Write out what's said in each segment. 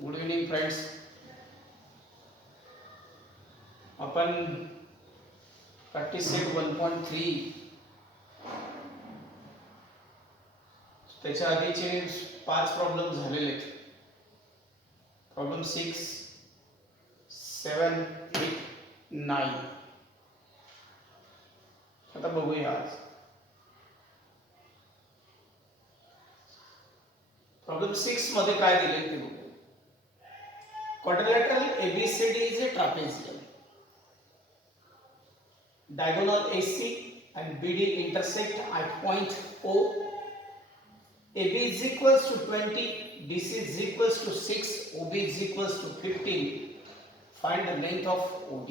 Good evening friends. आपण practice set 1.3 त्याच्या आधीचे 5 प्रॉब्लेम झालेले आहेत. प्रॉब्लेम 6, 7, 8, 9. आता बघूया आज. प्रॉब्लेम 6 मध्ये काय दिले ते बघूया. Quadrilateral ABCD is a trapezium. Diagonal AC and BD intersect at point O. AB is equals to 20, DC is equals to 6, OB is equals to 15. Find the length of OD.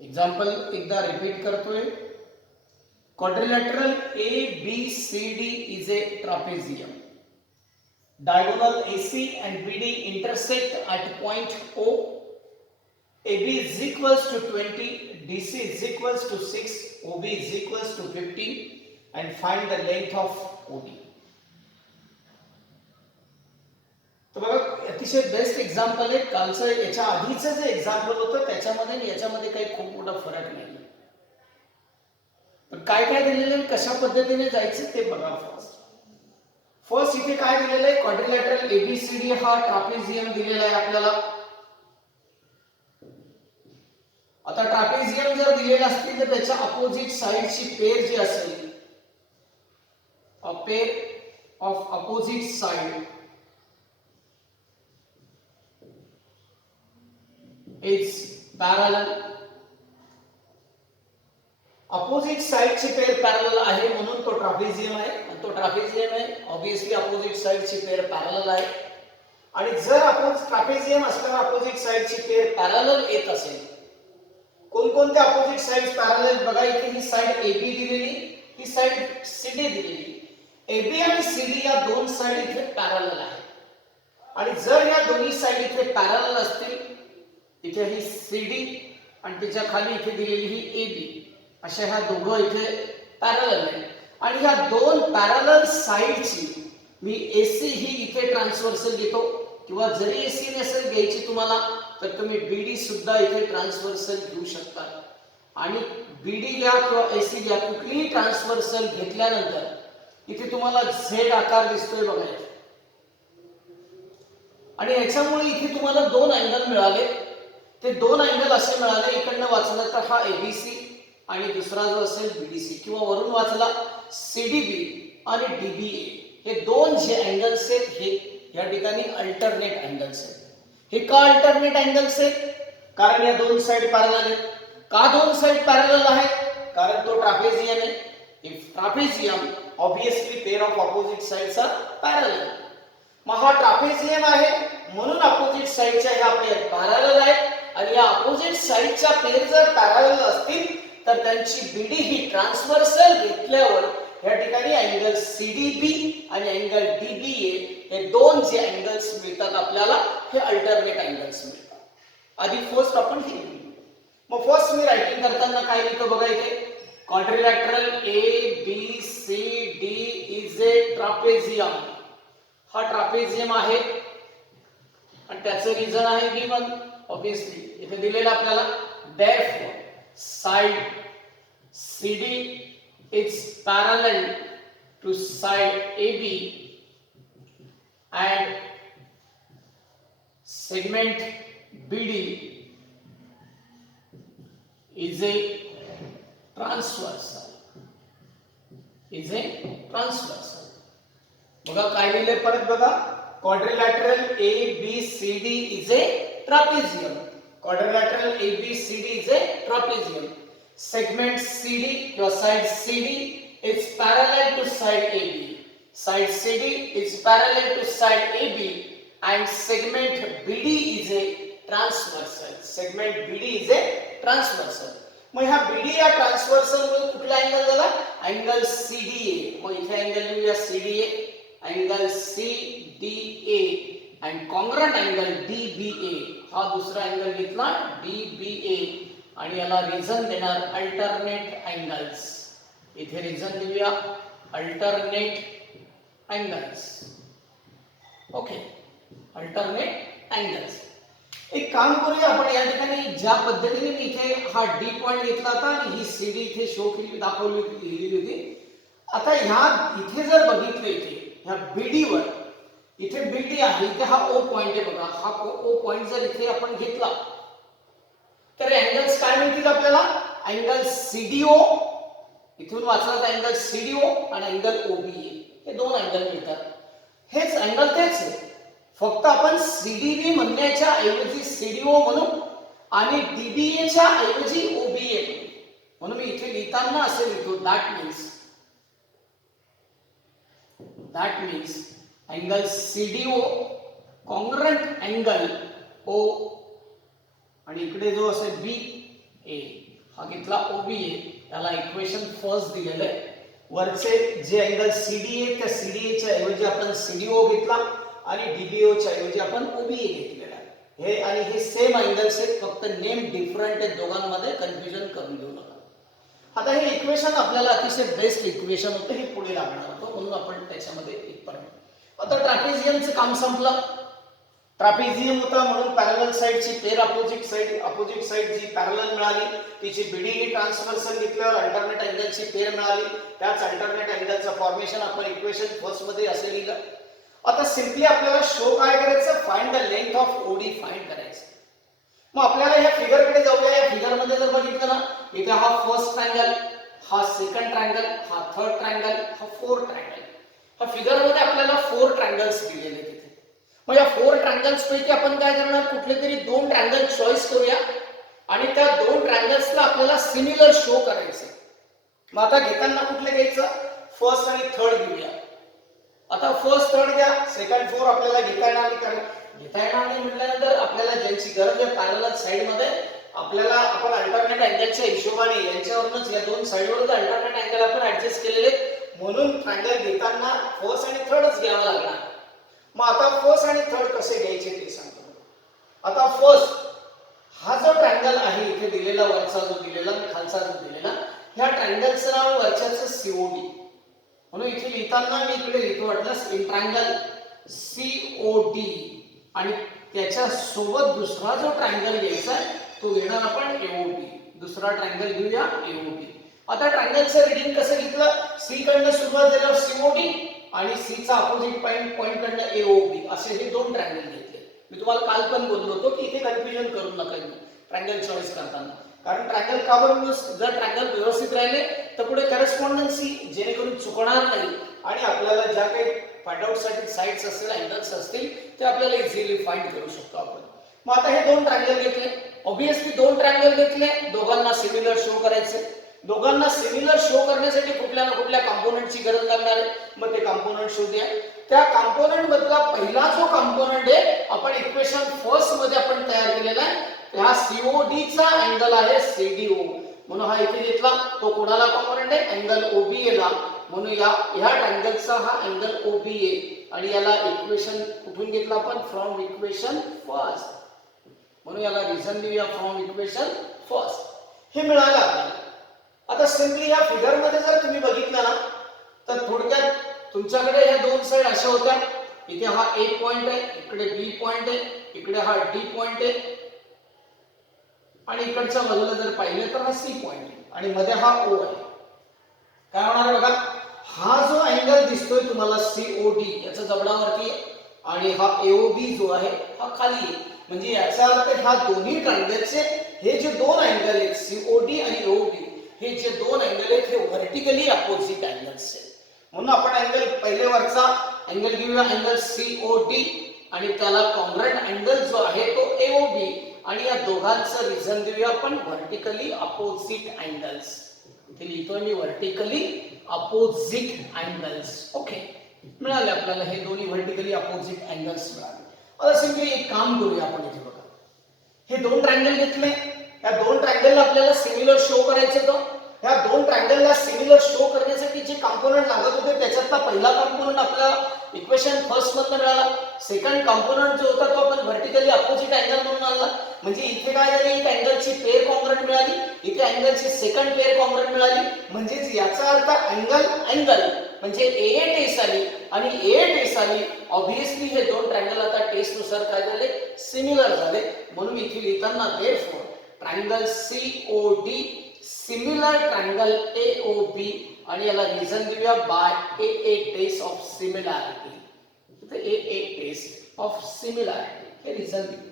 Example एकदा repeat करतोय. Quadrilateral ABCD is a trapezium. Diagonal AC and BD intersect at point O. AB is equals to 20, DC is equals to 6, OB is equals to 15 and find the length of OD. तर बघा अतिशय best example आहे. कालचं याच्या आधीचं जे example होतं त्याच्यामध्ये आणि याच्यामध्ये काही खूप मोठा फरक नाही. पण काय काय दिलेलं आहे कशा पद्धतीने जायचं ते बघा. फर्स्ट इथे काय दिलेलं आहे. क्वाड्रिलॅटरल एबीसीडी हा ट्रापेझियम दिलेला आहे आपल्याला. आता ट्रापेझियम जर दिलेला असतील तर त्याच्या अपोजिट साइडची पेर जी असेल, a pair of opposite side is parallel. Opposite साइडची पेर पॅरलल आहे म्हणून तो ट्रापेझियम आहे. आणि तो ट्रापेझियम आहे ऑब्वियसली अपोजिट साइडची पेर पॅरलल आहे. आणि जर ट्रापेझियम असल्यावर अपोजिट साइडची पेर पॅरलल येत असेल, कोणकोणते अपोजिट साइड्स पॅरलल बघा. इथे ही साइड AB दिलेली, ही साइड CD दिलेली. AB आणि CD या दोन साइड इथे पॅरलल आहेत. आणि जर या दोन्ही साइड इथे पॅरलल असतील, इथे ही CD आणि त्याच्या खाली इथे दिलेली ही AB, अशा ह्या दोघं इथे पॅरलल आहेत. आणि ह्या दोन पॅरलल साइडची मी AC ही इथे ट्रान्सव्हर्सल घेतो, किंवा जरी AC नसेल घ्यायची तुम्हाला तर तुम्ही BD सुद्धा इथे ट्रान्सव्हर्सल घेऊ शकता. आणि BD घ्या किंवा AC घ्या, कुठलीही ट्रान्सव्हर्सल घेतल्यानंतर इथे तुम्हाला Z आकार दिसतोय बघा. आणि याच्यामुळे इथे तुम्हाला दोन अँगल मिळाले. ते दोन अँगल असे मिळाले, इकडनं वाचलं तर हा ABC आणि दुसरा जो असेल BDC, किंवा वरून वाचला CDB आणि DBA. हे दोन जे अँगल्स आहेत हे या ठिकाणी अल्टरनेट अँगल्स आहेत. हे का अल्टरनेट अँगल्स आहेत? कारण या दोन साइड पॅरलल आहेत. का दोन साइड पॅरलल आहेत? कारण तो ट्रापेझियम आहे. If trapezium obviously pair of opposite sides are parallel. मग हा ट्रापेझियम आहे म्हणून अपोजिट साइडच्या ह्या पेअर पॅरलल आहेत. आणि या अपोजिट साइडच्या पेअर जर पॅरलल असतील तर त्यांची BD ही ट्रान्सव्हर्सल घेतल्यावर या ठिकाणी अँगल CDB आणि अँगल DBA हे दोन जे अँगल्स मिळतात आपल्याला, हे अल्टरनेट अँगल्स मिळतात. आधी फर्स्ट आपण हे लिहू. मग फर्स्ट मी रायटिंग करताना काय लिहितो बघा. इथे क्वाड्रिलॅटरल ABCD इज ए ट्रापेझियम. हा ट्रापेझियम आहे आणि त्याचं रिजन आहे गिवन ऑब्वियसली इथे दिलेलं आपल्याला. therefore side CD is parallel to side AB and segment BD is a transversal. बघा काय लिहिले परत बघा. quadrilateral ABCD is a trapezium. quadrilateral ABCD is a trapezium. Segment CD, your side CD is parallel to side AB. Side CD is parallel to side AB and segment BD is a transversal. Segment BD is a transversal. मग ह्या BD या transversal मुळे कुठला angle झाला? Angle CDA. मग इथे angle लिहूया CDA, angle CDA and congruent angle DBA. हा दुसरा अँगल घेतला DBA आणि याला रिझन देणार अल्टरनेट अँगल्स. इथे रिझन देऊया alternate angles. Okay. Alternate angles. एक काम करूया आपण या ठिकाणी ज्या पद्धतीने मी इथे हा डी पॉइंट घेतला होता आणि ही सीडी इथे शो केली दाखवली होती लिहिली होती. आता ह्या इथे जर बघितलं इथे ह्या बीडी वर इथे बीडी आहे इथे हा ओ पॉइंट आहे बघा. हा ओ पॉइंट जर इथे आपण घेतला तर अँगल्स काय मिळतील आपल्याला. अँगल सीडीओ इथून वाचला तर अँगल सीडीओ आणि अँगल ओबीए हे दोन अँगल मिळतात. हेच अँगल तेच आहे फक्त आपण सीडीबी म्हणण्याच्या ऐवजी सीडीओ म्हणू आणि डीबीए च्या ऐवजी ओबीए म्हणून मी इथे लिहिताना असे लिहितो that means angle CDO congruent angle O आणि इकडे जो असेल बी ए हा घेतला ओबीए. त्याला इक्वेशन फर्स्ट दिलेलं आहे. वरचे जे अँगल सीडीए त्या सीडीए च्या ऐवजी आपण सीडीओ घेतला आणि डीबीओ च्या ऐवजी आपण ओबीए घेतलेला आहे. हे आणि हे सेम अँगल्स आहेत फक्त नेम डिफरंट आहेत दोघांमध्ये कन्फ्युजन करून घेऊ नका. आता हे इक्वेशन आपल्याला अतिशय बेस्ट इक्वेशन होतं हे पुढे लागणार होतं म्हणून आपण त्याच्यामध्ये इथपर्यंत. आता ट्रॅपेझियमचं काम संपलं. ट्रॅपेझियम होता म्हणून पॅरलल साइडची पेर अपोजिट साइड जी पॅरलल मिळाली तिची बीडी ट्रान्सव्हर्सल घेतल्यावर अल्टरनेट अँगलची पेर मिळाली. त्याच अल्टरनेट अँगलचं फॉर्मेशन आपण इक्वेशन फर्स्ट मध्ये असे लिहिलं. आता सिंपली आपल्याला शो काय करायचं find the length of OD find करायचं. मग आपल्याला या फिगर कडे जाऊया. या फिगर मध्ये जर बघितलं ना इथे हा फर्स्ट ट्रायंगल हा सेकंड ट्रायंगल हा थर्ड ट्रायंगल हा फोर्थ ट्रायंगल. हा फिगर मध्ये आपल्याला 4 ट्रायंगल्स दिलेले तिथे. मग या 4 ट्रायंगल्स पैकी आपण काय करणार कुठले तरी 2 ट्रायंगल चॉईस करूया आणि त्या 2 ट्रायंगल्सला आपल्याला सिमिलर शो करायचे. मग आता घेताना कुठले घ्यायचं फर्स्ट आणि थर्ड घेऊया. आता फर्स्ट थर्ड घ्या सेकंड फोर आपल्याला घेता येणार नाही कारण घेता येणार नाही म्हटल्यानंतर आपल्याला ज्यांची गरज आहे पॅरलल साइड मध्ये आपल्याला आपण अल्टरनेट अँगलच्या हिशोबाने यांच्यावरूनच या दोन साइडवरच अल्टरनेट अँगल आपण ऍडजस्ट केलेले म्हणून ट्रायंगल घेताना फर्स्ट आणि थर्डच घ्यावा लागणार. मग आता फर्स्ट आणि थर्ड कसे घ्यायचे ते सांगतो. आता फर्स्ट हा जो ट्रायंगल आहे इथे दिलेला वरचा जो दिलेला खालचा जो दिलेला ह्या ट्रायंगलचं नाव वरच्याचं सीओडी म्हणून इथे लिहिताना मी इकडे लिहितो वाटल्यास इन ट्रायंगल सीओडी आणि त्याच्या सोबत दुसरा जो ट्रायंगल घ्यायचा तो घेणार आपण एओडी. दुसरा ट्रायंगल घेऊया एओडी. आता ट्रायंगलचं रीडिंग कसं घेतलं सी कडनं सुरुवात झाल्यावर सीओडी आणि सी चा अपोजिट पॉइंट कडनं एओबी असे हे दोन ट्रायंगल घेतले. मी तुम्हाला काल पण बोललो होतो की इथे कन्फ्युजन करू नका ट्रायंगल चॉईस करताना कारण ट्रायंगल का बरं जर ट्रायंगल व्यवस्थित राहिले तर पुढे करस्पॉन्डन्सी जेणेकरून चुकणार नाही आणि आपल्याला ज्या काही फाइंड आउट साठी साइड्स असतील अँगल्स असतील ते आपल्याला इझिली फाइंड करू शकतो आपण. मग आता हे दोन ट्रायंगल घेतले ऑब्वियसली दोन ट्रायंगल घेतले दोघांना सिमिलर शो करायचे. दोघांना सिमिलर शो करण्यासाठी कुठल्या ना कुठल्या कंपोनेंटची गरज लागणार आहे. मग ते कंपोनेंट शोधूया. त्या कंपोनेंट मधला पहिला जो कंपोनेंट आहे आपण इक्वेशन फर्स्ट मध्ये आपण तयार केलेला आहे हा सीओडी चा अँगल आहे सीडीओ म्हणून हा इथे घेतला. तो कोणाला कंपोनेंट आहे अँगल ओबीए ला म्हणून ह्या ट्रायंगलचा हा अँगल ओबीए आणि याला इक्वेशन कुठून घेतला आपण फ्रॉम इक्वेशन फर्स्ट म्हणून याला रिझन देऊया फ्रॉम इक्वेशन फर्स्ट. हे मिळालं आपल्याला. आता सिंपली या फिगर मध्ये जर तुम्ही बघितलं ना तर थोडक्यात तुमच्याकडे या दोन साइड अशा होत्या. इथे हा ए पॉइंट आहे इकडे बी पॉइंट आहे इकडे हा डी पॉइंट आहे आणि इकडच्या बाजूला जर पाहिलं तर हा सी पॉइंट आहे आणि मध्ये हा ओ आहे. काय होणार आहे बघा हा जो अँगल दिसतोय तुम्हाला सीओडी याचा जबडावरती आणि हा एओबी जो आहे हा खाली आहे. म्हणजे याचा अर्थ ह्या दोन्ही ट्रायंगलचे हे जे दोन अँगल आहेत सीओडी आणि एओबी हे जे दोन अँगल आहेत हे व्हर्टिकली अपोजिट अँगल्स आहेत. म्हणून आपण अँगल पहिले वरचा अँगल घेऊया अँगल सीओडी आणि त्याला कॉन्ग्रंट अँगल जो आहे तो एओबी आणि या दोघांचं रिझन देऊया आपण व्हर्टिकली अपोजिट अँगल्स. इथे लिहितोय मी व्हर्टिकली अपोजिट अँगल्स. ओके मिळाले आपल्याला हे दोन्ही व्हर्टिकली अपोजिट अँगल्स मिळाले. आता सिंपली एक काम करूया आपण इथे बघा हे दोन ट्रायंगल घेतले या दोन ट्रायंगलला आपल्याला सिमिलर शो करायचं होतं. या दोन ट्रायंगलला सिमिलर शो करण्यासाठी जे कंपोनेंट लागत होते त्याच्यातला पहिला कंपोनेंट आपल्याला इक्वेशन फर्स्ट मधनं मिळाला. सेकंड कंपोनेंट जो होता तो आपण व्हर्टिकली अपोजिट अँगल म्हणून आणला. म्हणजे इथे काय झाले एक अँगलची पेअर कॉन्ग्रंट मिळाली इथे अँगलची सेकंड पेअर कॉन्ग्रंट मिळाली. म्हणजे याचा अर्थ अँगल म्हणजे ए टेस आली आणि ए टेस आली. ऑब्वियसली हे दोन ट्रायंगल आता टेस्ट नुसार काय झाले, सिमिलर झाले. म्हणून इथे लिहिताना therefore triangle COD similar triangle AOB आणि याला रिझन देऊया by AA test of similarity. इथे AA टेस्ट ऑफ सिमिलॅरिटी हे रिझन देऊ.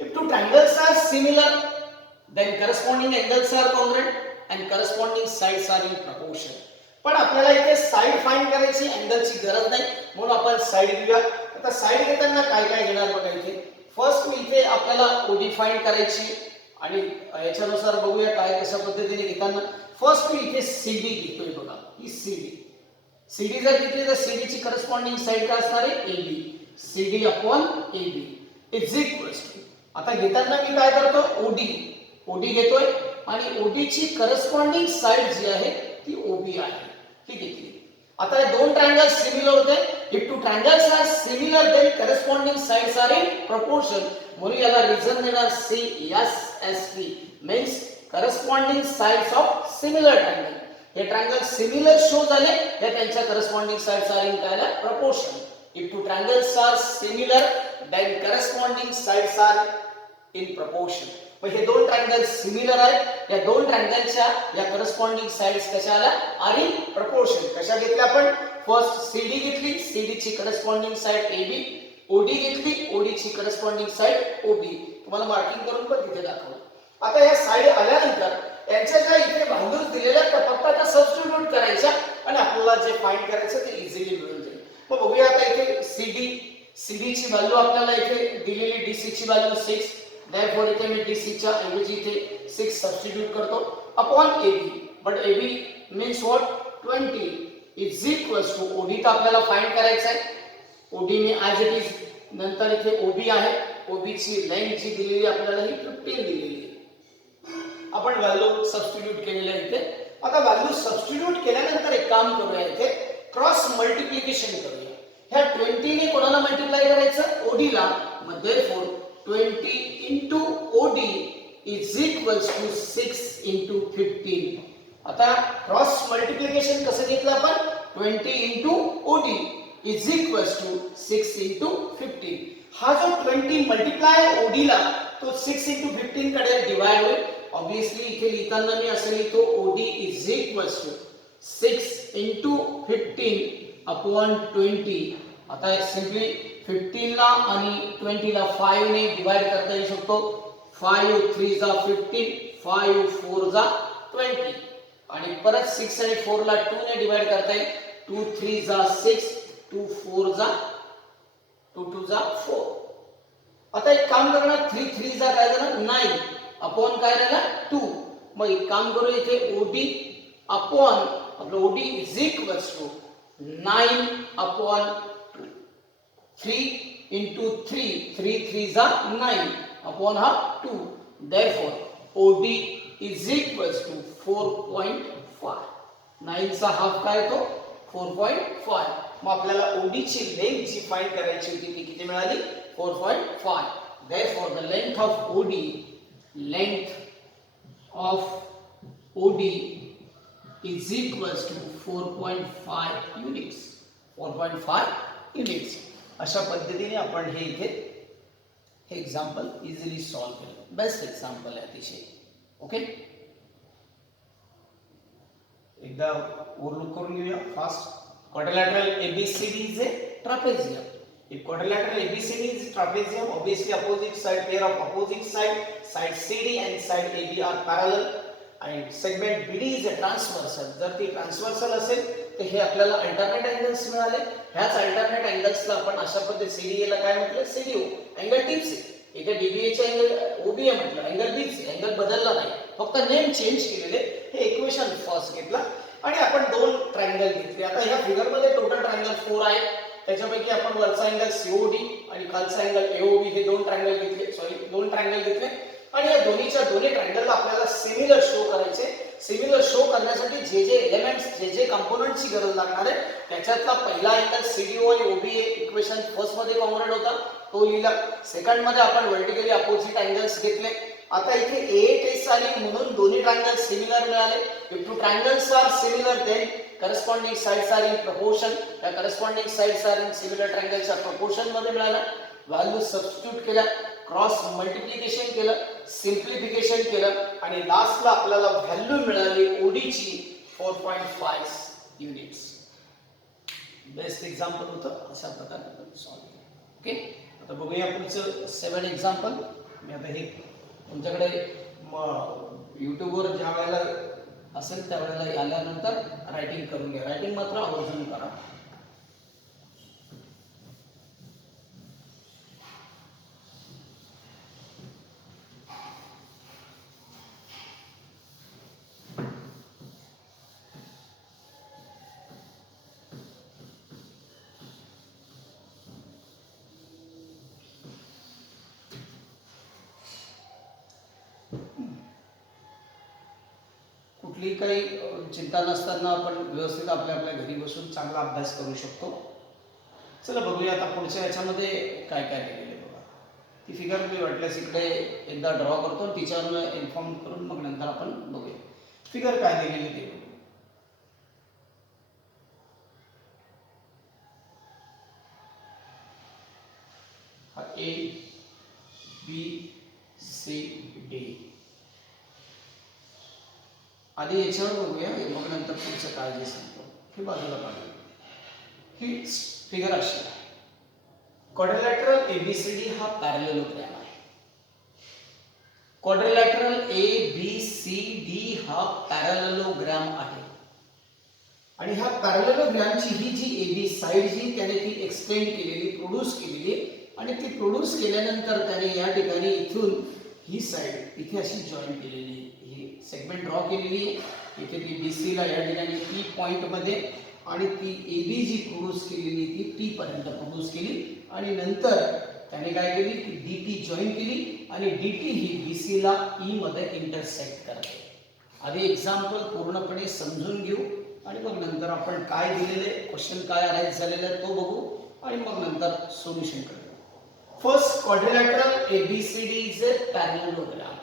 If two triangles are similar, then corresponding angles are congruent and corresponding sides are in proportion. पण आपल्याला इथे side find करायची, अँगलची गरज नाही, म्हणून आपण साइड घेऊया. आता साइड घेताना काय काय घेणार बघा. इथे फर्स्ट इथे आपल्याला OD फाइंड करायची आणि याच्यानुसार बघूया काय कशा पद्धतीने घेताना. फर्स्ट मी इथे CD घेतोय बघा. ही CD जर घेतली तर CD ची करस्पॉन्डिंग साइड काय असणार आहे, AB. CD upon AB is equals to, आता घेताना मी काय करतो, OD घेतोय आणि OD ची करस्पॉन्डिंग साइड जी आहे ती OB आहे. ही घेतली. आता हे दोन ट्रायंगल्स सिमिलर होते. If two triangles are similar then corresponding sides are in proportion. म्हणून याला रिझन देणार CSST means corresponding sides of similar triangle. हे ट्रायंगल सिमिलर शो झाले, हे त्यांच्या करस्पॉन्डिंग साइड्स आर इन काय proportion. If two triangles are similar, then corresponding sides are in proportion. मग हे दोन ट्रायंगल सिमिलर आहेत. या दोन ट्रायंगलच्या या करस्पॉन्डिंग साइड्स कशा आल्या, आर इन प्रपोर्शन. कशा घेतल्या आपण, फर्स्ट CD घेतली, CD ची करस्पॉन्डिंग साइड AB. OD घेतली, OD ची करस्पॉन्डिंग साइड OB. तुम्हाला मार्किंग करून पण तिथे दाखवलं. आता या साइड आल्यानंतर यांच्या ज्या इथे व्हॅल्यूज दिलेल्या त्या फक्त आता सबस्टिट्यूट करायच्या आणि आपल्याला जे फाइंड करायचं ते इझिली मिळून जाईल. मग बघूया आता इथे CD ची व्हॅल्यू आपल्याला इथे दिलेली, DC ची व्हॅल्यू 6. therefore इथे मी DC च्या ऐवजी इथे 6 सबस्टिट्यूट करतो upon AB. But AB means what, 20 is equals to OD तर आपल्याला फाइंड करायचं आहे. OD मी ॲज इट इज, नंतर इथे OB आहे. OB ची लेंथ जी दिलेली आपल्याला ही 15 दिलेली आहे. आपण व्हॅल्यू सबस्टिट्यूट केलेली आहे इथे. आता व्हॅल्यू सबस्टिट्यूट केल्यानंतर एक काम करूया, इथे क्रॉस मल्टिप्लिकेशन करूया. ह्या 20 ने कोणाला मल्टिप्लाय करायचं, OD ला. मग therefore 20 into OD is equals to 6 into 15. आता क्रॉस मल्टिप्लिकेशन कसं घेतलं आपण, 20 into OD is equals to 6 into 15. हा जो 20 मल्टिप्लाय OD ला तो 6 into 15 कडे डिवाइड होईल. ऑब्वियसली इथे लिहिताना मी असं लिहितो OD is equals to 6 into 15 upon 20. आता सिंपली 15 ला आणि 20 ला 5 ने डिवाइड करता येऊ शकतो. 5 3 जा 15, 5 4 जा 20 आणि परत 6 आणि 4 ला 2 ने डिवाइड करता येईल. 2 3 जा 6, 2 4 जा 2 2 जा 4. आता एक काम करणार, 3 3 जा काय जाणार 9 अपॉन काय राहिला 2. मग एक काम करू, इथे OD अपॉन आपलं OD is equals to 9 upon 3 into 3, 3 3 जा 9 upon हा 2. therefore OD is equals to 4.5. 9 चा हाफ काय तो 4.5. मग आपल्याला OD ची लेंथ जी फाइंड करायची होती ती किती मिळाली, 4.5. therefore the length of OD is equals to 4.5 units. 4.5 units. अशा पद्धतीने आपण हे इथे हे एक्झाम्पल इझिली सॉल्व केलं. बेस्ट एक्झाम्पल आहे अतिशय. ओके, एकदा ओव्हरलुक करून घेऊया fast. Quadrilateral ABCD is a trapezium. If quadrilateral ABCD is trapezium, obviously opposite side, pair of opposite side CD and side AB are parallel and segment BD is a transversal. जर ती transversal असेल तर हे आपल्याला alternate angles मिळाले. ह्याच alternate अँगल्सला आपण अशा पद्धतीने CDA ला काय म्हटलं, CDO अँगल डीपचे. इथे DBA चे अँगल OBA म्हटलं, अँगल डीपचे. अँगल बदलला नाही, फक्त नेम चेंज केलेले. हे इक्वेशन फर्स्ट घेतला आणि आपण दोन ट्रायंगल घेतले. आता ह्या फिगर मध्ये टोटल ट्रायंगल 4 आहेत. त्याच्यापैकी आपण वरचा अँगल COD आणि खालचा अँगल AOB हे दोन ट्रायंगल घेतले आणि या दोन्हीच्या दोन्ही ट्रायंगलला आपल्याला सिमिलर शो करायचे. सिमिलर शो करण्यासाठी जे जे एलिमेंट्स जे कंपोनेंट्सची गरज लागणार आहे त्याच्यातला पहिला अँगल CDO आणि OBA इक्वेशन फर्स्ट मध्ये कॉन्ग्रुएंट होता तो लिहिला. सेकंड मध्ये आपण वर्टिकली अपोजिट अँगल्स घेतले. आता इथे AA टेस्ट आली म्हणून दोन्ही ट्रायंगल सिमिलर मिळाले. If two triangles are similar then corresponding sides are in proportion, त्या corresponding sides are in similar ट्रायंगलच्या प्रपोर्शन मध्ये मिळाला. व्हॅल्यू सबस्टिट्यूट केल्या, क्रॉस मल्टिप्लिकेशन केलं, सिम्प्लिफिकेशन केलं आणि लास्टला आपल्याला व्हॅल्यू मिळाली ओडीची 4.5 युनिट्स. बेस्ट एक्झाम्पल होतं, अशा प्रकारे आपण सॉल्व्ह केलं. ओके, आता बघूया पुढचं 7 एक्झाम्पल. मी आता हे तुमच्याकडे यूट्यूबवर ज्या वेळेला असेल त्यावेळेला आल्यानंतर रायटिंग करून घ्या. रायटिंग मात्र आवर्जून करा. कुठली काही चिंता नसताना आपण व्यवस्थित आपल्या आपल्या घरी बसून चांगला अभ्यास करू शकतो. चला बघूया आता पुढच्या याच्यामध्ये काय काय केलेलं आहे बघा. ती फिगर मी वाटल्यास इकडे एकदा ड्रॉ करतो, टीचरनं इन्फॉर्म करून मग नंतर आपण बघूया फिगर काय दिलेली ते. हा ए बी सी डी. आधी याच्यावर बघूया, मग नंतर पुढचं काय जे सांगतो हे बाजूला काढूया. ही फिगर अशी आहे. क्वाड्रिलॅटरल एबीसीडी हा पॅरलेलोग्राम आहे. क्वाड्रिलॅटरल एबीसीडी हा पॅरलेलोग्राम आहे आणि ह्या पॅरलेलोग्रामची ही जी एबी साइड जी त्याने ती एक्सटेंड केलेली, प्रोड्यूस केलेली आणि ती प्रोड्यूस केल्यानंतर त्याने या ठिकाणी इथून ही साइड इथे अशी जॉईन केलेली, ही सेगमेंट ड्रॉ केलेली आहे. इथे ती BC ला या ठिकाणी P पॉइंट मध्ये आणि ती AB जी प्रोड्यूस केलेली ती T पर्यंत प्रोड्यूस केली आणि नंतर त्याने काय केली की DT जॉईन केली आणि DT ही BC ला E मध्ये इंटरसेक्ट करते. आधी एक्झाम्पल पूर्णपणे समजून घेऊ आणि मग नंतर आपण काय दिलेले क्वेश्चन काय अराइज झालेले आहे तो बघू आणि मग नंतर सोल्युशन करू. First, quadrilateral ABCD is a parallelogram.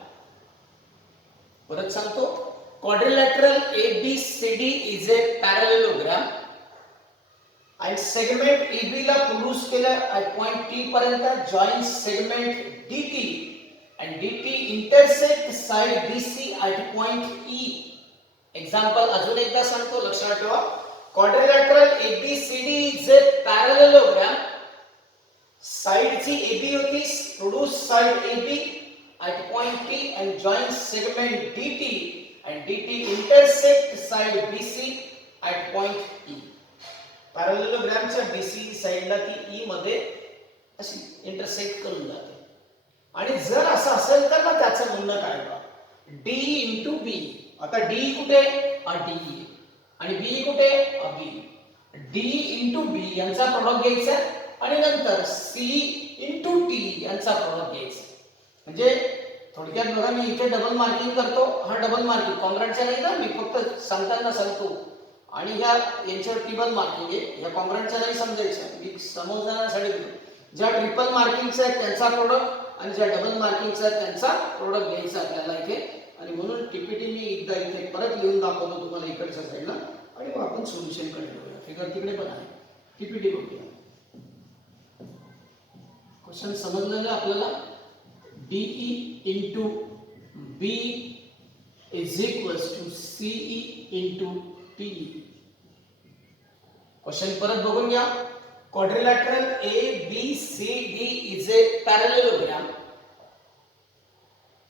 परत सांगतो, quadrilateral ABCD is a parallelogram आणि सेगमेंट AB ला प्रोड्यूस केलं at point T पर्यंत, join segment DT and DT intersect side BC at point E. Example अजून एकदा सांगतो, लक्षात ठेवा. Quadrilateral ABCD is a parallelogram. Side जी AB होती, produce side AB at point T and join segment DT and DT intersect side BC at point E. पॅरलेलोग्रामच्या BC साइडला ती E मध्ये अशी इंटरसेक्ट करून जाते. आणि जर असं असेल तर मग त्याचं म्हणणं काय बघा, D into B. आता D कुठे? D आणि B कुठे? B. D into B यांचा प्रोडक्ट घ्यायचा आणि नंतर C into T यांचा प्रोडक्ट घ्यायचा. म्हणजे थोडक्यात बघा, मी इथे डबल मार्किंग करतो, हा डबल मार्किंग कॉन्ग्रॅंटचा नाही ना, मी फक्त सांगताना सांगतो आणि ह्या यांच्यावर ट्रिपल मार्किंग आहे, या कॉन्ग्रॅंटचा नाही समजायचं, मी समजण्यासाठी ज्या ट्रिपल मार्किंगचा आहे त्यांचा प्रोडक्ट आणि ज्या डबल मार्किंगचा आहे त्यांचा प्रोडक्ट घ्यायचा आपल्याला इथे. आणि म्हणून टीपीटी मी एकदा इथे परत लिहून दाखवतो तुम्हाला इकडच्या साईडला आणि मग आपण सोल्युशन कडे बघूया. फिगर तिकडे पण आहे, टीपीटी बघूया. क्वेश्चन समजलं आपल्याला. DE into B is equals to CE into PE. Question परत बघून घ्या. Quadrilateral ABCD is a parallelogram.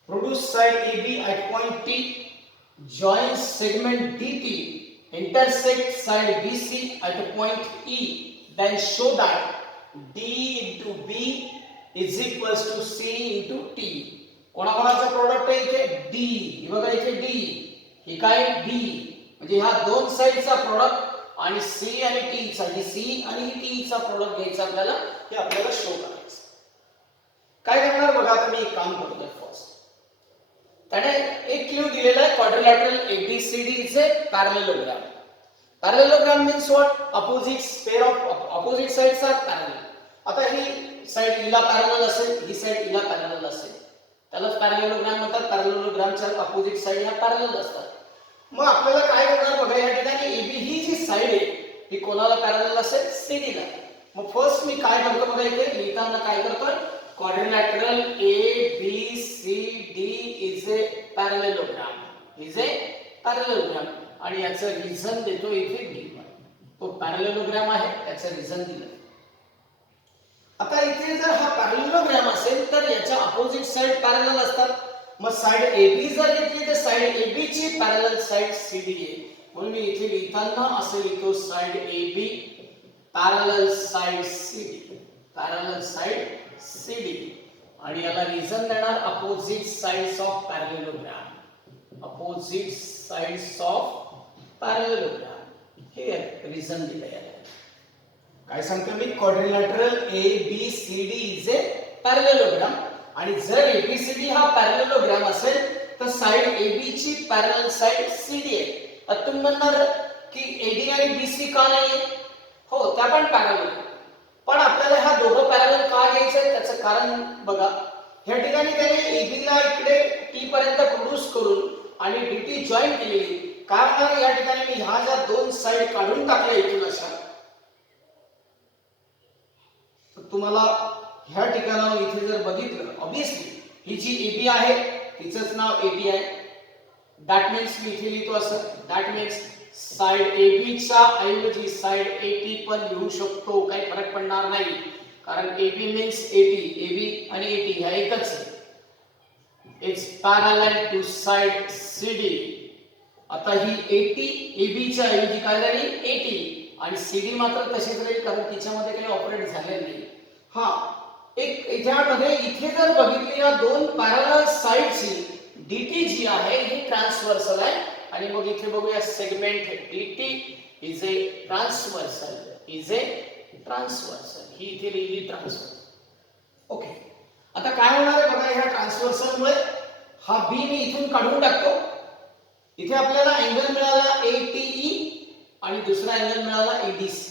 Produce side AB at point T, join segment DT, intersect side BC at point E, then show that D into B is equals to C into T. कोणाकोणाचा product आहे इथे? D. हे बघा इथे D, हे काय? B. म्हणजे ह्या दोन साइडचा प्रोडक्ट आणि C आणि T चा, C आणि T चा प्रोडक्ट घ्यायचा आपल्याला, हे आपल्याला शो करायचं. काय करणार बघा, आता मी एक काम करतोय. फर्स्ट त्याने एक क्लू दिलेला आहे, quadrilateral ABCD is a parallelogram. Parallelogram means what? Opposites, pair of opposite sides are parallel. आता ही साइड हिला पॅरलल असेल, ही साइड हिला पॅरलल असेल, त्यालाच पॅरलेलोग्राम म्हणतात. पॅरलेलोग्रामच्या अपोजिट साइड ह्या पॅरलल असतात. मग आपल्याला काय करणार बघा, या ठिकाणी एबी ही जी साइड आहे ही कोणाला पॅरलल असेल, सीडी ला. मग फर्स्ट मी काय करतो बघा, इथे लिहिताना काय करतोय, quadrilateral A B C D is a parallelogram, is a parallelogram. आणि याचं रिझन देतो इथे D1. तो पॅरलेलोग्राम आहे, त्याचं रिझन दिलं. आता इथे जर हा पॅरलेलोग्राम असेल तर याच्या अपोजिट साइड पॅरलल असतात. मग साइड AB जर घेतली तर साइड AB ची पॅरलल साइड CD आहे. म्हणून मी इथे लिहिताना असे लिहितो, side AB parallel side CD, parallel side CD. आणि याला रिझन देणार opposite sides of parallelogram, opposite sides of parallelogram. हे रिझन दिलं याला. काय सांगतो मी, quadrilateral ABCD is a parallelogram. आणि जर ABCD हा पॅरलेलोग्राम असेल तर साइड AB ची पॅरलल साइड CD आहे. आता तुम्ही म्हणणार की AD आणि BC का नाहीये? हो, त्या पण पॅरलल, पण आपल्याला हा दोघं पॅरलल का घ्यायचं आहे त्याचं कारण बघा. ह्या ठिकाणी त्याने AB ला इकडे T पर्यंत प्रोड्यूस करून आणि DT जॉईन केलेली. काय होणार, या ठिकाणी मी ह्या ज्या दोन साइड काढून टाकल्या इथून अशा, तुम्हाला ह्या ठिकाणावर इथे जर बघितलं, ऑब्वियसली ही जी AB आहे तिचंच नाव AB आहे. दॅट मीन्स मी इथे लिहितो असं, दॅट मीन्स साइड AB च्या ऐवजी साइड AT पण लिहू शकतो, काही फरक पडणार नाही. कारण AB मीन्स AT, AB आणि AT ह्या एकच आहे. It's parallel to side CD. आता ही AT AB च्या ऐवजी काय झाली, AT, आणि CD मात्र तशीच राहील कारण तिच्यामध्ये काही ऑपरेट झाले नाही. हा, एक याच्यामध्ये इथे जर बघितली या दोन पॅरलल साइडची DT जी आहे ही ट्रान्सव्हर्सल आहे. आणि मग इथे बघूया segment DT is a transversal, is a transversal. ही इथे लिहिली ट्रान्सव्हर्सल. ओके, आता काय होणार आहे बघा, ह्या ट्रान्सव्हर्सल मुळे हा B मी इथून काढून टाकतो. इथे आपल्याला अँगल मिळाला ATE आणि दुसरा अँगल मिळाला ADC.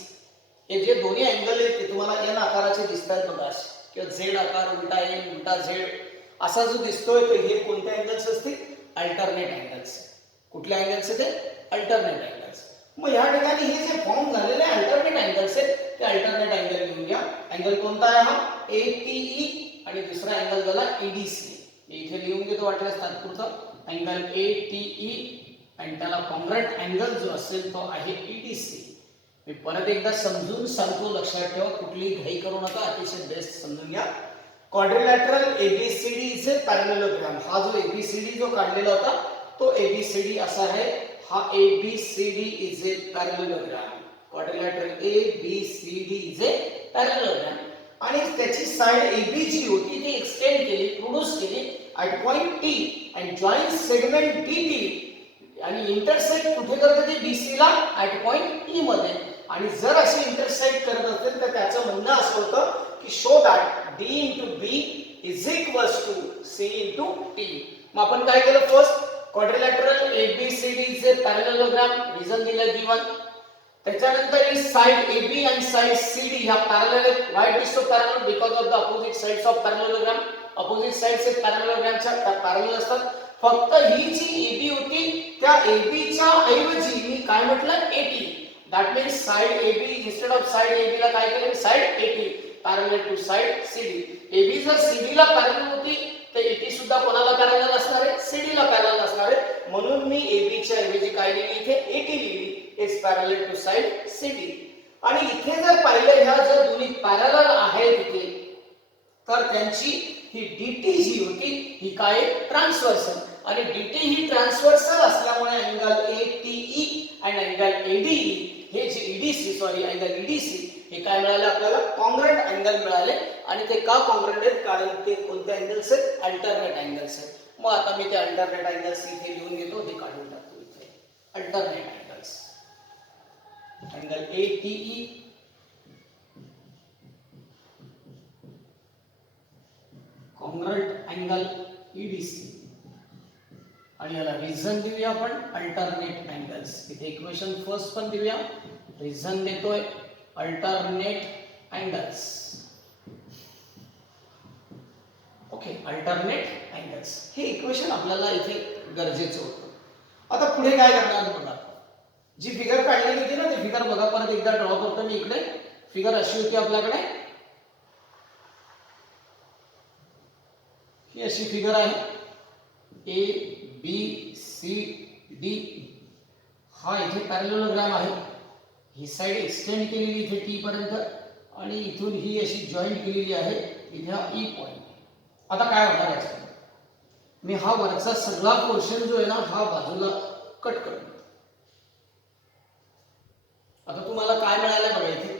हे जे दोन्ही अँगल आहेत ते तुम्हाला N आकाराचे दिसतात बघा, किंवा Z आकार, उलटा N उलटा Z असा जो दिसतोय तो हे कोणते अँगल्स असतील, अल्टरनेट अँगल्स. कुठले अँगल्स आहेत ते, अल्टरनेट अँगल्स. मग या ठिकाणी हे जे फॉर्म झालेले अल्टरनेट अँगल्स आहेत ते अल्टरनेट अँगल घेऊन घ्या. अँगल कोणता आहे हा, ATE, आणि दुसरा अँगल झाला ADC. इथे लिहून घेतो वाटल्यास तात्पुरतं, अँगल ATE आणि त्याला कॉन्ग्रंट अँगल जो असेल तो आहे ADC. मी परत एकदा समजून सांगतो, लक्षात ठेवा, कुठलीही घाई करू नका, अतिशय बेस्ट समजून घ्या. Quadrilateral ABCD is a parallelogram. हा जो ABCD जो काढलेला होता तो ABCD असा आहे. हा ABCD is a parallelogram. Quadrilateral ABCD is a parallelogram. आणि त्याची साइड AB जी होती ती एक्सटेंड केली, प्रोड्यूस केली at point T and join segment DT आणि इंटरसेक्ट कुठे करते ते BC ला at point E मध्ये. आणि जर अशी इंटरसेक्ट करत असेल तर त्याचं म्हणणं असं होतं की show that D into B is equals to C into T. मग आपण काय केलं, first quadrilateral ABCD is a parallelogram, reason दिलं D1. त्याच्यानंतर ही साइड AB आणि साइड CD ह्या पॅरलल आहेत. Why it is so parallel, because of the opposite sides of parallelogram. Opposite sides आहेत पॅरलेलोग्रामच्या, त्या पॅरलल असतात. फक्त ही जी AB होती त्या AB च्या ऐवजी मी काय म्हटलं, AT. That means side AB instead of side AB ला काय केलं, side AT, parallel to side CD. AB जर CD ला पॅरलल होती तर AT सुद्धा कोणाला पॅरलल असणार आहे, CD ला पॅरलल असणार आहे. म्हणून मी AB च्या ऐवजी काय लिहिली, इथे AT लिहिली, is parallel to side CD. आणि इथे जर पाहिलं, ह्या जर दोन्ही पॅरलल आहेत इथे, तर त्यांची ही DT जी होती ही काय, ट्रान्सव्हर्सल. आणि DT ही ट्रान्सव्हर्सल असल्यामुळे अँगल ATE आणि अँगल ADE हे जे अँगल EDC हे काय मिळाले आपल्याला, कॉन्ग्रंट अँगल मिळाले. आणि ते का कॉन्ग्रंट आहेत, कारण ते कोणते अँगल्स आहेत, अल्टरनेट अँगल्स आहेत. मग आता मी ते अल्टरनेट अँगल्स इथे लिहून घेतो, ते काढून टाकतो इथे. Alternate angles, angle ATE, congruent angle EDC, आणि याला रिझन देऊया आपण अल्टरनेट अँगल्स. इथे इक्वेशन फर्स्ट पण देऊया, रिझन देतोय alternate angles. Okay, alternate angles हे इक्वेशन आपल्याला इथे गरजेचं होतं. आता पुढे काय करणार बघा, जी फिगर काढलेली होती ना ती फिगर बघा, परत एकदा ड्रॉ करतो मी इकडे. फिगर अशी होती आपल्याकडे, ही अशी फिगर आहे. ए बी सी डी हा इथे पॅरलेलोग्राम आहे. ही साइड एक्सटेंड केलेली इथे टी पर्यंत आणि इथून ही अशी जॉईंट केलेली आहे इथे हा ई पॉइंट. आता काय होणार याच्यात, मी हा वरचा सगळा पोर्शन जो आहे ना हा बाजूला कट करतो. आता तुम्हाला काय मिळालं बघा, इथे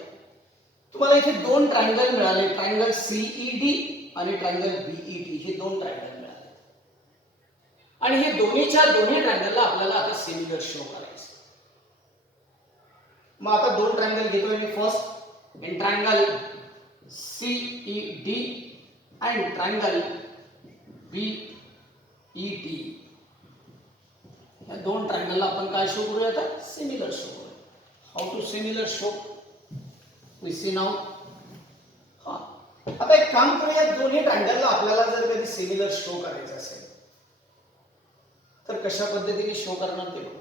तुम्हाला इथे दोन ट्रायंगल मिळाले, ट्रायंगल सीईडी आणि ट्रायंगल बीईडी. हे दोन ट्रायंगल मिळाले आणि हे दोन्हीच्या दोन्ही ट्रायंगलला आपल्याला आता सिमिलर शो करायचं. मग आता दोन ट्रायंगल घेतोय मी. First in triangle CED and triangle BED. या दोन ट्रायंगलला आपण काय शो करूया आता, सिमिलर शो करूया. How to similar show we see now. हा आता एक काम करूया, दोन्ही ट्रायंगलला आपल्याला जर कधी सिमिलर शो करायचं असेल तर कशा पद्धतीने शो करणार ते बघू.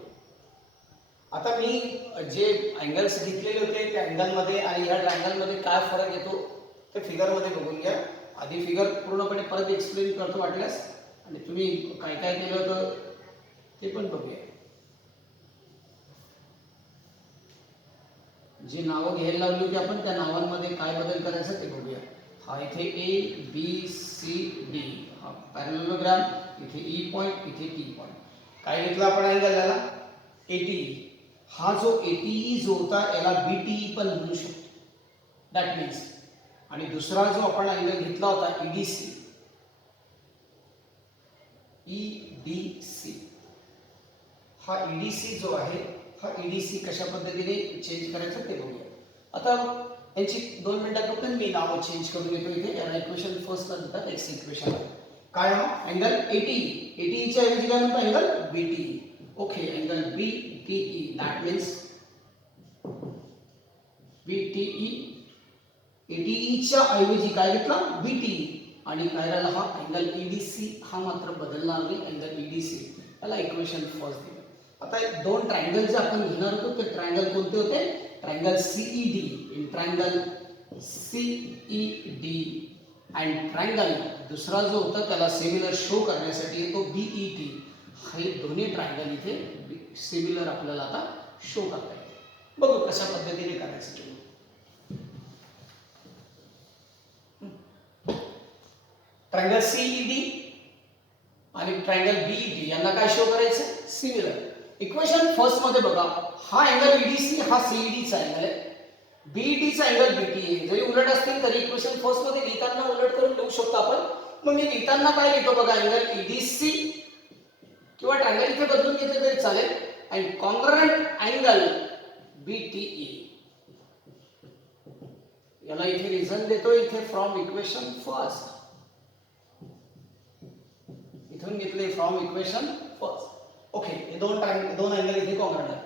आता मी जे अँगल्स घेतलेले होते त्या अँगलमध्ये आणि ह्या ट्रायंगलमध्ये काय फरक येतो ते फिगरमध्ये बघून घ्या. आधी फिगर पूर्णपणे परत एक्सप्लेन करतो वाटल्यास, आणि तुम्ही काय काय केलं होतं ते पण बघूया. जी नावं घ्यायला लावली होती आपण त्या नावांमध्ये काय बदल करायचा ते बघूया. हा इथे ए बी सी डी हा पॅरलेलोग्राम, इथे ई पॉइंट, इथे टी पॉइंट. काय घेतलं आपण अँगल याला, एटी. हा जो एटीई जो होता याला बीटीई पण म्हणू शकतो, दॅट मीन्स. आणि दुसरा जो आपण अँगल घेतला होता ईडीसी, ईडीसी हा ईडीसी जो आहे हा ईडीसी कशा पद्धतीने चेंज करायचं ते बघूया. आता यांची 2 मिनिटात फक्त मी नाव चेंज करून घेतो. इथे याला इक्वेशन फर्स्ट ला देतात, एक्स इक्वेशन. काय हा अँगल एटीई, एटीईच्या ऐवजी काय म्हणतो angle BTE. Okay, angle BTE that means BTE. एटीईच्या ऐवजी काय घेतला बीटीई, आणि काय राहिला हा अँगल ईडीसी. हा मात्र बदलणार नाही, अँगल ईडीसी. याला इक्वेशन फर्स्ट दिलं. आता दोन ट्रायंगल जे आपण घेणार होतो ते ट्रायंगल कोणते होते, triangle CED. In triangle CED and triangle दुसरा जो होता त्याला सिमिलर शो करण्यासाठी येतो बीईटी. हे दोन्ही ट्रायंगल इथे सिमिलर आपल्याला आता शो करता येते. बघू कशा पद्धतीने करायचं. ट्रायंगल सीईडी आणि ट्रायंगल बीईडी यांना काय शो करायचं, सिमिलर. इक्वेशन फर्स्ट मध्ये बघा, हा अँगल ईडीसी हा सीईडीचा अँगल आहे, बीईडीचा अँगल बीटी आहे. जरी उलट असतील तरी इक्वेशन फर्स्ट मध्ये लिहिताना उलट करून लिहू शकतो आपण. मग मी लिहिताना काय लिहितो बघा, अँगल ईडीसी किंवा ट्रायंगल इथे बदलून घेतले तरी चालेल, आणि कॉन्ग्रुएंट अँगल बीटीई. याला इथे रिझन देतो, इथे फ्रॉम इक्वेशन फर्स्ट. इथून घेतले फ्रॉम इक्वेशन फर्स्ट. ओके, हे दोन अँगल इथे कॉन्ग्रुएंट आहेत.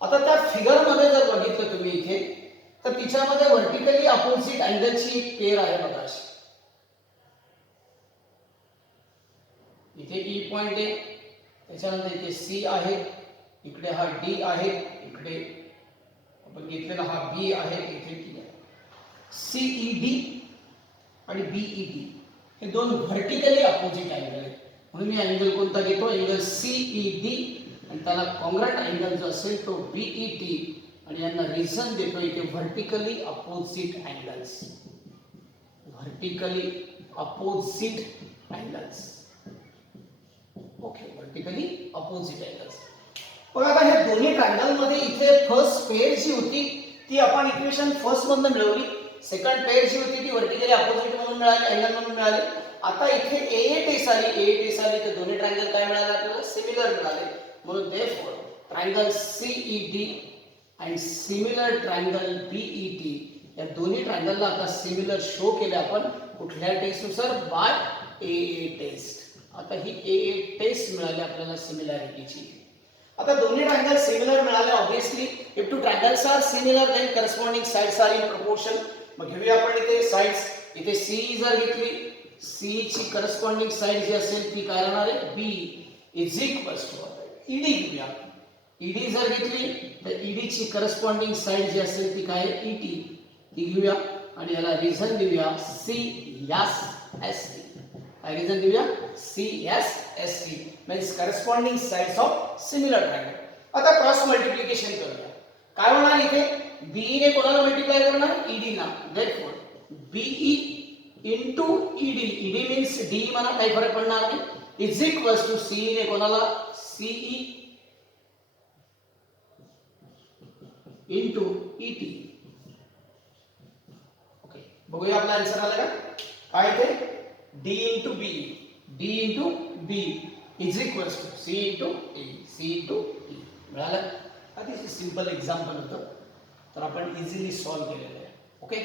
आता त्या फिगर मध्ये जर बघितलं तुम्ही इथे तर तिच्यामध्ये व्हर्टिकली अपोजिट अँगलची एक पेअर आहे बघा अशी. इथे ई पॉइंट आहे, त्याच्यानंतर इथे सी आहे, इकडे हा डी आहे, इकडे आपण घेतलेला हा बी आहे, इथे टी आहे. सीईडी आणि बीईडी हे दोन व्हर्टिकली अपोजिट अँगल आहेत. म्हणून मी अँगल कोणता घेतो, अँगल सीईडी, आणि त्याला कॉन्ग्रुएंट अँगल जो असेल तो बीईटी, आणि यांना रिझन देतो इथे vertically opposite angles. Vertically opposite angles. Okay, vertically opposite angles. पण आता हे दोन्ही ट्रायंगल मध्ये इथे फर्स्ट पेअर जी होती ती आपण इक्वेशन फर्स्ट मधून मिळवली. सेकंड पेअर जी होती ती व्हर्टिकली अपोजिट म्हणून मिळाली, अँगल म्हणून मिळाली. आता इथे ए टेस आली तर दोन्ही ट्रायंगल काय मिळाले आपल्याला, सिमिलर मिळाले. म्हणून देयरफॉर ट्रायंगल सीईडी आणि सिमिलर ट्रायंगल बीईटी या दोन्ही ट्रायंगलला आता सिमिलर शो केले आपण. कुठल्या टेस्ट नुसार, बाय ए टेस्ट. आता ही ए टेस्ट मिळाली आपल्याला सिमिलॅरिटीची. आता दोन्ही ट्रायंगल सिमिलर मिळाले. Obviously if two triangles are similar then corresponding sides are in proportion. मग घेऊया आपण इथे साइड्स. इथे सी जर घेतली, सी ची करस्पॉन्डिंग साइड जी असेल ती काय राहणार आहे, बी इज इक्वल्स टू ईडी घेऊया. ईडी जर घेतली तर ईडीची करस्पॉन्डिंग साइड जी असेल ती काय आहे ईटी, ती घेऊया आणि याला रिझन देऊया सी एस एस टी. काय रिझन देऊया C S S T means corresponding sides of similar triangle. आता क्रॉस मल्टिप्लिकेशन करूया. काय होणार इथे बीई ने कोणाला मल्टिप्लाय करणार ईडी ना. Therefore BE into ED, ED means D म्हणा काही फरक पडणार नाही, इज इक्वल्स टू सीई ने कोणाला सीई इनटू ईटी. ओके बघूया आपला आन्सर आला का. काय ते D into B, D into B is equals to C into E, C into E. मिळालं. अतिशय सिंपल एक्झाम्पल होतं तर आपण इझिली सॉल्व्ह केलेलं आहे. ओके